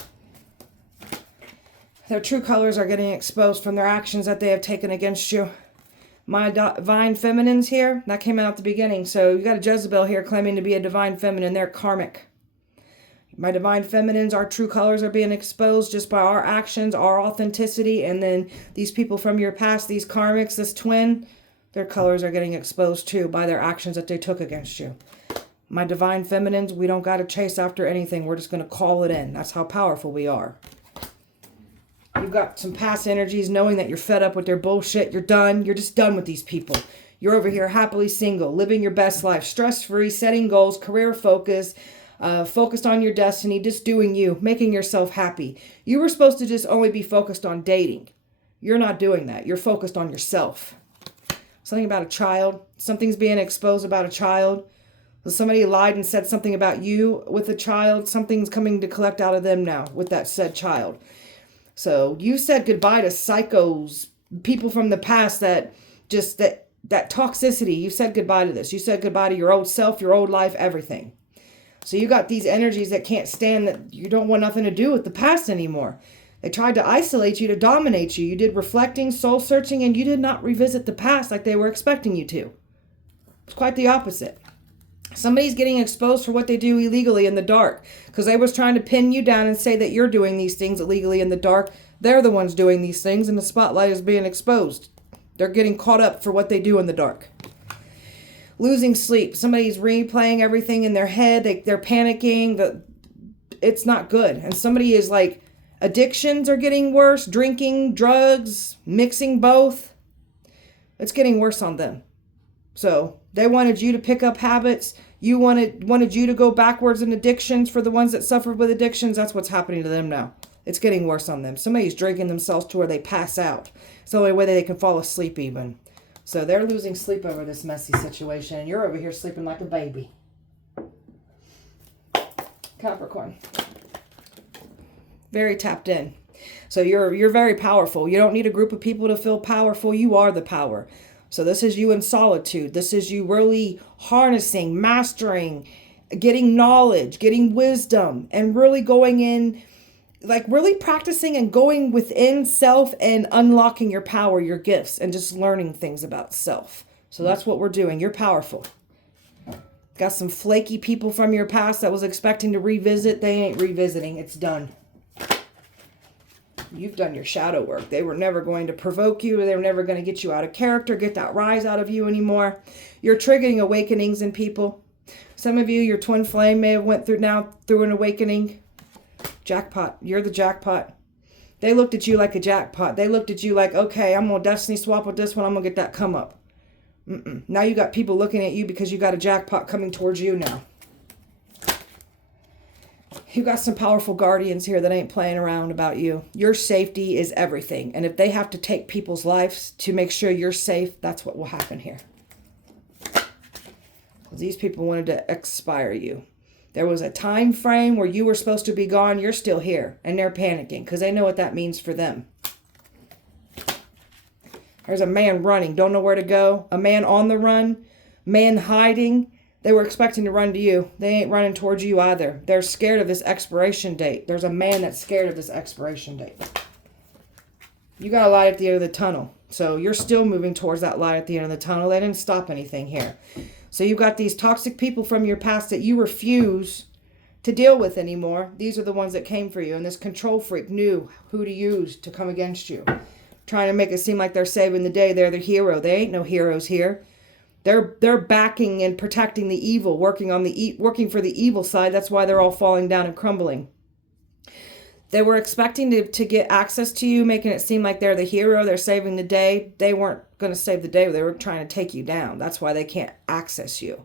Their true colors are getting exposed from their actions that they have taken against you. My divine feminines here, that came out at the beginning. So you got a Jezebel here claiming to be a divine feminine. They're karmic. My divine feminines, our true colors are being exposed just by our actions, our authenticity. And then these people from your past, these karmics, this twin, their colors are getting exposed too by their actions that they took against you. My divine feminines, we don't got to chase after anything. We're just going to call it in. That's how powerful we are. You've got some past energies knowing that you're fed up with their bullshit. You're done. You're just done with these people. You're over here happily single, living your best life, stress-free, setting goals, career focus, focused on your destiny, just doing you, making yourself happy. You were supposed to just only be focused on dating. You're not doing that. You're focused on yourself. Something about a child. Something's being exposed about a child. Somebody lied and said something about you with a child. Something's coming to collect out of them now with that said child. So you said goodbye to psychos, people from the past that toxicity. You said goodbye to this. You said goodbye to your old self, your old life, everything. So you got these energies that can't stand that you don't want nothing to do with the past anymore. They tried to isolate you, to dominate you. You did reflecting, soul searching, and you did not revisit the past like they were expecting you to. It's quite the opposite. Somebody's getting exposed for what they do illegally in the dark because they was trying to pin you down and say that you're doing these things illegally in the dark. They're the ones doing these things, and the spotlight is being exposed. They're getting caught up for what they do in the dark. Losing sleep. Somebody's replaying everything in their head. They're panicking. It's not good. And somebody is like, addictions are getting worse. Drinking, drugs, mixing both. It's getting worse on them. So they wanted you to pick up habits. You wanted you to go backwards in addictions. For the ones that suffered with addictions, that's what's happening to them now. It's getting worse on them. Somebody's drinking themselves to where they pass out. It's the only way that they can fall asleep even. So they're losing sleep over this messy situation. And you're over here sleeping like a baby. Capricorn. Very tapped in. So you're very powerful. You don't need a group of people to feel powerful. You are the power. So this is you in solitude. This is you really harnessing, mastering, getting knowledge, getting wisdom, and really going in, like really practicing and going within self and unlocking your power, your gifts, and just learning things about self. So that's what we're doing. You're powerful. Got some flaky people from your past that was expecting to revisit. They ain't revisiting. It's done. You've done your shadow work. They were never going to provoke you. They were never going to get you out of character, get that rise out of you anymore. You're triggering awakenings in people. Some of you, your twin flame may have went through an awakening. Jackpot. You're the jackpot. They looked at you like a jackpot. They looked at you like, okay, I'm going to destiny swap with this one. I'm going to get that come up. Now you got people looking at you because you got a jackpot coming towards you now. You got some powerful guardians here that ain't playing around about you. Your safety is everything. And if they have to take people's lives to make sure you're safe, that's what will happen here. These people wanted to expire you. There was a time frame where you were supposed to be gone. You're still here. And they're panicking because they know what that means for them. There's a man running. Don't know where to go. A man on the run. Man hiding. They were expecting to run to you. They ain't running towards you either. They're scared of this expiration date. There's a man that's scared of this expiration date. You got a light at the end of the tunnel. So you're still moving towards that light at the end of the tunnel. They didn't stop anything here. So you've got these toxic people from your past that you refuse to deal with anymore. These are the ones that came for you. And this control freak knew who to use to come against you. Trying to make it seem like they're saving the day. They're the hero. They ain't no heroes here. They're backing and protecting the evil, working for the evil side. That's why they're all falling down and crumbling. They were expecting to get access to you, making it seem like they're the hero. They're saving the day. They weren't going to save the day. They were trying to take you down. That's why they can't access you.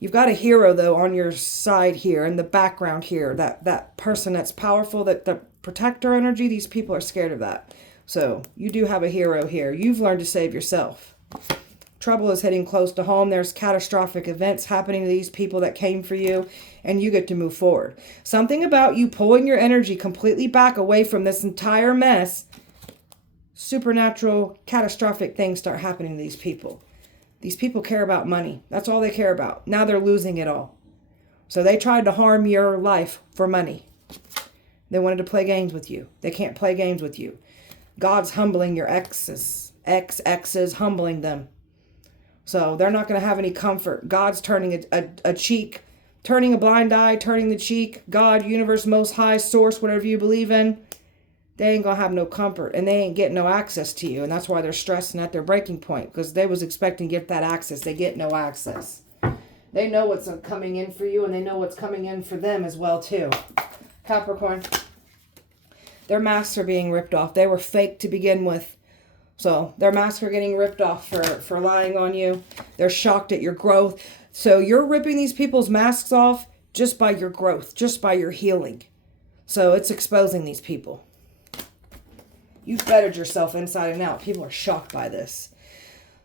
You've got a hero, though, on your side here, in the background here. That person that's powerful, that the protector energy, these people are scared of that. So you do have a hero here. You've learned to save yourself. Trouble is hitting close to home. There's catastrophic events happening to these people that came for you, and you get to move forward. Something about you pulling your energy completely back away from this entire mess, supernatural, catastrophic things start happening to these people. These people care about money. That's all they care about. Now they're losing it all. So they tried to harm your life for money. They wanted to play games with you. They can't play games with you. God's humbling your exes. Exes humbling them. So they're not going to have any comfort. God's turning a cheek, turning a blind eye, turning the cheek. God, universe, most high, source, whatever you believe in. They ain't going to have no comfort. And they ain't getting no access to you. And that's why they're stressing at their breaking point. Because they was expecting to get that access. They get no access. They know what's coming in for you. And they know what's coming in for them as well too. Capricorn. Their masks are being ripped off. They were fake to begin with. So their masks are getting ripped off for lying on you. They're shocked at your growth. So you're ripping these people's masks off just by your growth, just by your healing. So it's exposing these people. You've bettered yourself inside and out. People are shocked by this.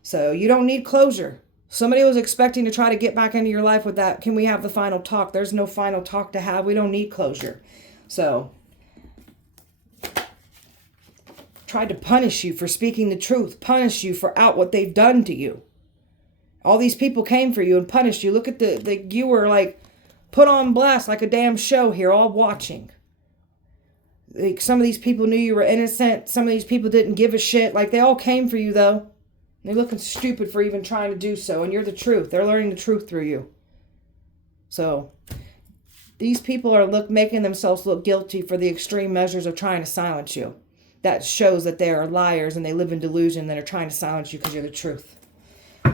So you don't need closure. Somebody was expecting to try to get back into your life with that. Can we have the final talk? There's no final talk to have. We don't need closure. So tried to punish you for speaking the truth, punish you for what they've done to you. All these people came for you and punished you. Look at you were like put on blast like a damn show here, all watching. Like, some of these people knew you were innocent. Some of these people didn't give a shit. Like, they all came for you, though. They're looking stupid for even trying to do so. And you're the truth. They're learning the truth through you. So, these people are making themselves look guilty for the extreme measures of trying to silence you. That shows that they are liars and they live in delusion that are trying to silence you because you're the truth.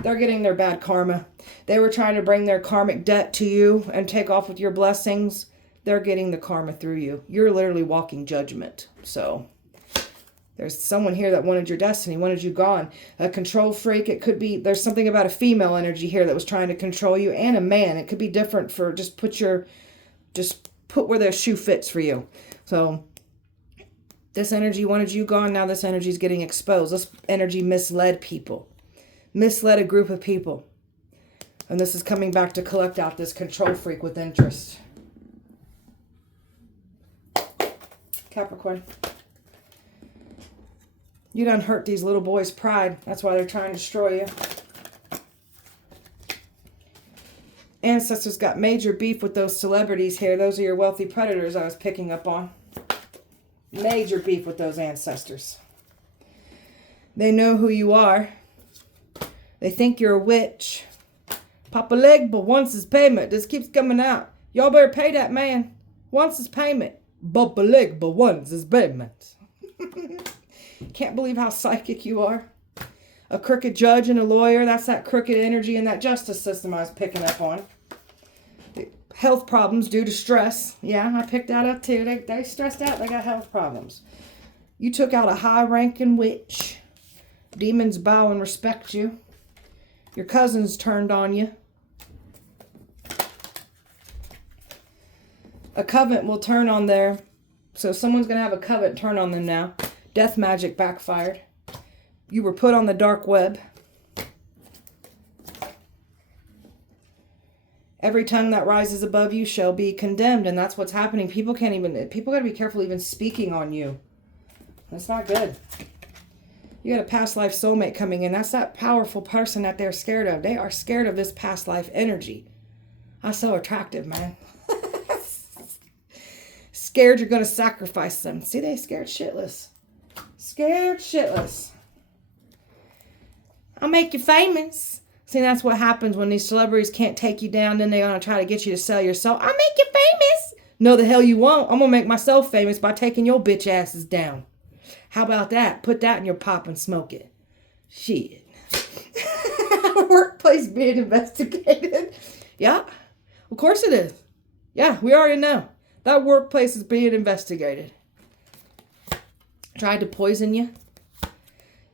They're getting their bad karma. They were trying to bring their karmic debt to you and take off with your blessings. They're getting the karma through you. You're literally walking judgment. So there's someone here that wanted your destiny, wanted you gone. A control freak. It could be, there's something about a female energy here that was trying to control you, and a man. It could be different for just put where the shoe fits for you. So this energy wanted you gone. Now this energy is getting exposed. This energy misled people. Misled a group of people. And this is coming back to collect out this control freak with interest. Capricorn. You done hurt these little boys' pride. That's why they're trying to destroy you. Ancestors got major beef with those celebrities here. Those are your wealthy predators I was picking up on. Major beef with those ancestors. They know who you are. They think you're a witch. Pop a leg, but once his payment. This keeps coming out. Y'all better pay that man. Once his payment. Pop a leg, but once his payment. Can't believe how psychic you are. A crooked judge and a lawyer. That's that crooked energy in that justice system I was picking up on. Health problems due to stress. Yeah, I picked that up too. They stressed out. They got health problems. You took out a high-ranking witch. Demons bow and respect you. Your cousins turned on you. A covenant will turn on there. So someone's going to have a covenant turn on them now. Death magic backfired. You were put on the dark web. Every tongue that rises above you shall be condemned. And that's what's happening. People got to be careful even speaking on you. That's not good. You got a past life soulmate coming in. That's that powerful person that they're scared of. They are scared of this past life energy. That's so attractive, man. Scared you're going to sacrifice them. See, they scared shitless. Scared shitless. I'll make you famous. See, that's what happens when these celebrities can't take you down. Then they're going to try to get you to sell your soul. I'll make you famous. No, the hell you won't. I'm going to make myself famous by taking your bitch asses down. How about that? Put that in your pop and smoke it. Shit. Workplace being investigated. Yeah, of course it is. Yeah, we already know. That workplace is being investigated. Tried to poison you.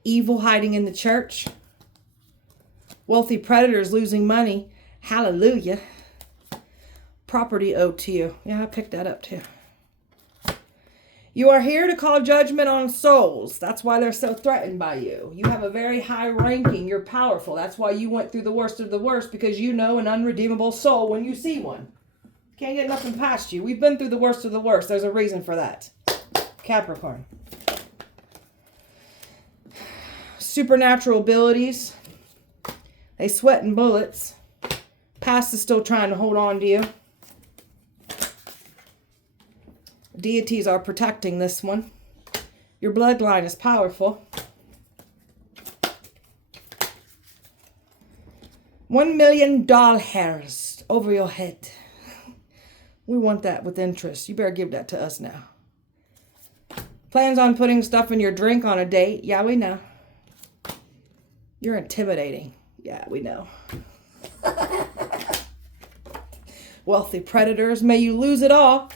Evil hiding in the church. Wealthy predators losing money. Hallelujah. Property owed to you. Yeah, I picked that up too. You are here to call judgment on souls. That's why they're so threatened by you. You have a very high ranking. You're powerful. That's why you went through the worst of the worst, because you know an unredeemable soul when you see one. Can't get nothing past you. We've been through the worst of the worst. There's a reason for that. Capricorn. Supernatural abilities. They sweating bullets. Past is still trying to hold on to you. Deities are protecting this one. Your bloodline is powerful. $1 million doll hairs over your head. We want that with interest. You better give that to us now. Plans on putting stuff in your drink on a date. Yeah, we know. You're intimidating. Yeah, we know. Wealthy predators, may you lose it all.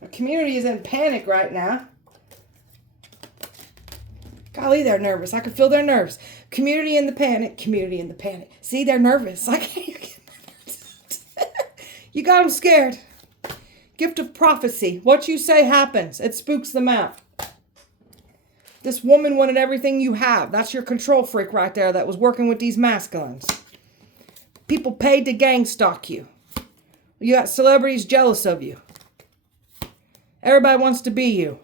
The community is in panic right now. Golly, they're nervous. I can feel their nerves. Community in the panic. Community in the panic. See, they're nervous. I can't get nervous. You got them scared. Gift of prophecy. What you say happens. It spooks them out. This woman wanted everything you have. That's your control freak right there that was working with these masculines. People paid to gang stalk you. You got celebrities jealous of you. Everybody wants to be you.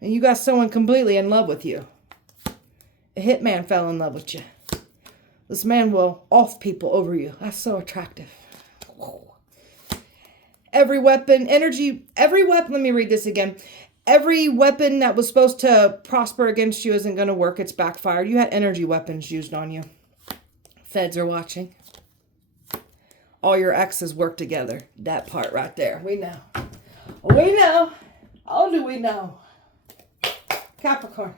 And you got someone completely in love with you. A hitman fell in love with you. This man will off people over you. That's so attractive. Every weapon, energy, every weapon, let me read this again. Every weapon that was supposed to prosper against you isn't going to work. It's backfired. You had energy weapons used on you. Feds are watching. All your exes work together. That part right there. We know. We know. Oh, do we know? Capricorn.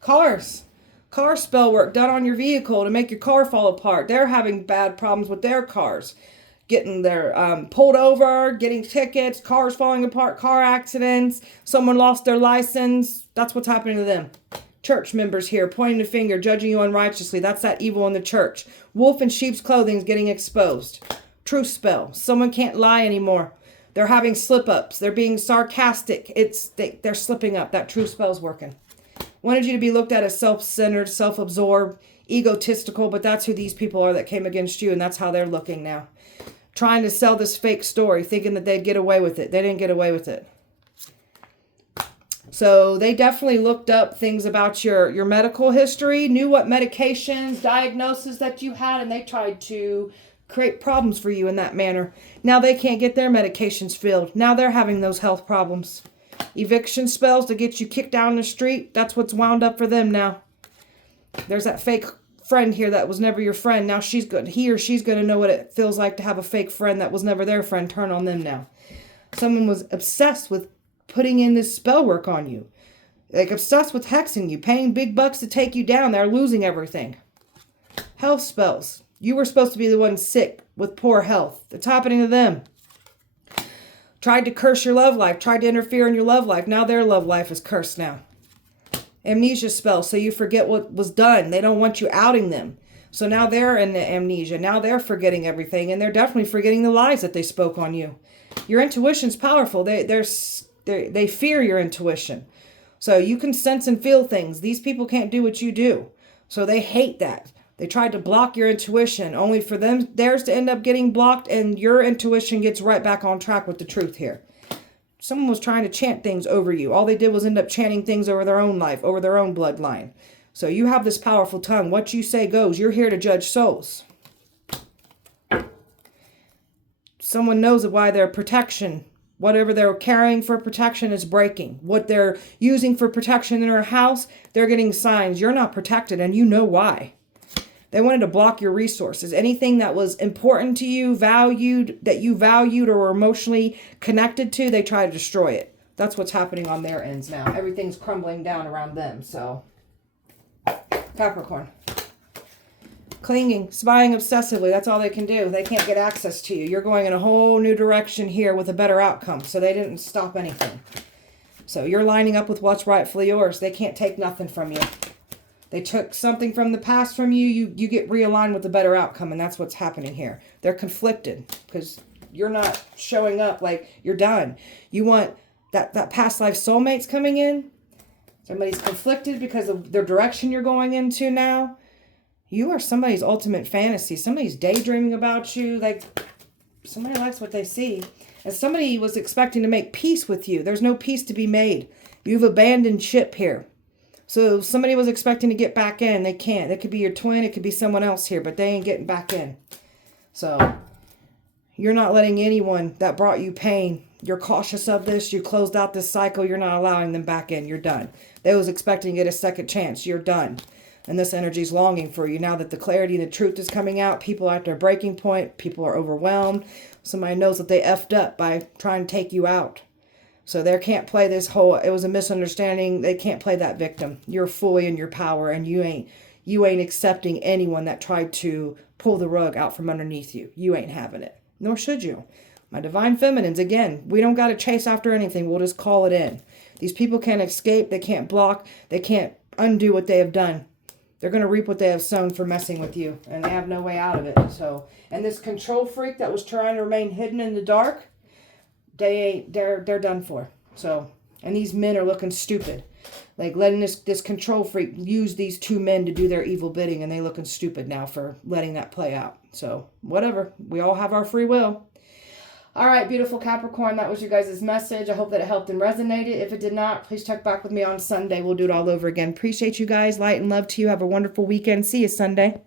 Cars. Car spell work done on your vehicle to make your car fall apart. They're having bad problems with their cars. Getting their pulled over, getting tickets, cars falling apart, car accidents. Someone lost their license. That's what's happening to them. Church members here pointing the finger, judging you unrighteously. That's that evil in the church. Wolf in sheep's clothing is getting exposed. Truth spell. Someone can't lie anymore. They're having slip-ups. They're being sarcastic. They're slipping up. That truth spell's working. Wanted you to be looked at as self-centered, self-absorbed, egotistical, but that's who these people are that came against you, and that's how they're looking now. Trying to sell this fake story, thinking that they'd get away with it. They didn't get away with it. So they definitely looked up things about your medical history, knew what medications, diagnoses that you had, and they tried to create problems for you in that manner. Now they can't get their medications filled. Now they're having those health problems. Eviction spells to get you kicked down the street. That's what's wound up for them now. There's that fake friend here that was never your friend. Now he or she's going to know what it feels like to have a fake friend that was never their friend turn on them now. Someone was obsessed with putting in this spell work on you. Like obsessed with hexing you, paying big bucks to take you down. They're losing everything. Health spells. You were supposed to be the one sick with poor health. It's happening to them. Tried to curse your love life. Tried to interfere in your love life. Now their love life is cursed now. Amnesia spell, so you forget what was done. They don't want you outing them. So now they're in the amnesia. Now they're forgetting everything, and they're definitely forgetting the lies that they spoke on you. Your intuition's powerful. They fear your intuition. So you can sense and feel things. These people can't do what you do. So they hate that. They tried to block your intuition, only for theirs to end up getting blocked, and your intuition gets right back on track with the truth here. Someone was trying to chant things over you. All they did was end up chanting things over their own life, over their own bloodline. So you have this powerful tongue. What you say goes. You're here to judge souls. Someone knows why their protection, whatever they're carrying for protection, is breaking. What they're using for protection in their house, they're getting signs. You're not protected, and you know why. They wanted to block your resources. Anything that was important to you, that you valued or were emotionally connected to, they try to destroy it. That's what's happening on their ends now. Everything's crumbling down around them. So, Capricorn. Clinging, spying obsessively. That's all they can do. They can't get access to you. You're going in a whole new direction here with a better outcome. So they didn't stop anything. So you're lining up with what's rightfully yours. They can't take nothing from you. They took something from the past from you. You get realigned with a better outcome, and that's what's happening here. They're conflicted because you're not showing up like you're done. You want that past life soulmates coming in. Somebody's conflicted because of their direction you're going into now. You are somebody's ultimate fantasy. Somebody's daydreaming about you. Like somebody likes what they see. And somebody was expecting to make peace with you. There's no peace to be made. You've abandoned ship here. So somebody was expecting to get back in. They can't. It could be your twin. It could be someone else here, but they ain't getting back in. So you're not letting anyone that brought you pain. You're cautious of this. You closed out this cycle. You're not allowing them back in. You're done. They was expecting to get a second chance. You're done. And this energy is longing for you. Now that the clarity and the truth is coming out, people are at their breaking point. People are overwhelmed. Somebody knows that they effed up by trying to take you out. So they can't play this whole, it was a misunderstanding. They can't play that victim. You're fully in your power, and you ain't accepting anyone that tried to pull the rug out from underneath you. You ain't having it. Nor should you. My divine feminines, again, we don't got to chase after anything. We'll just call it in. These people can't escape. They can't block. They can't undo what they have done. They're going to reap what they have sown for messing with you, and they have no way out of it. So, and this control freak that was trying to remain hidden in the dark, they're done for. So, and these men are looking stupid, like letting this control freak use these two men to do their evil bidding, and they looking stupid now for letting that play out. So whatever, we all have our free will. All right, beautiful Capricorn, that was you guys' message. I hope that it helped and resonated. If it did not, please check back with me on Sunday. We'll do it all over again. Appreciate you guys. Light and love to you. Have a wonderful weekend. See you Sunday.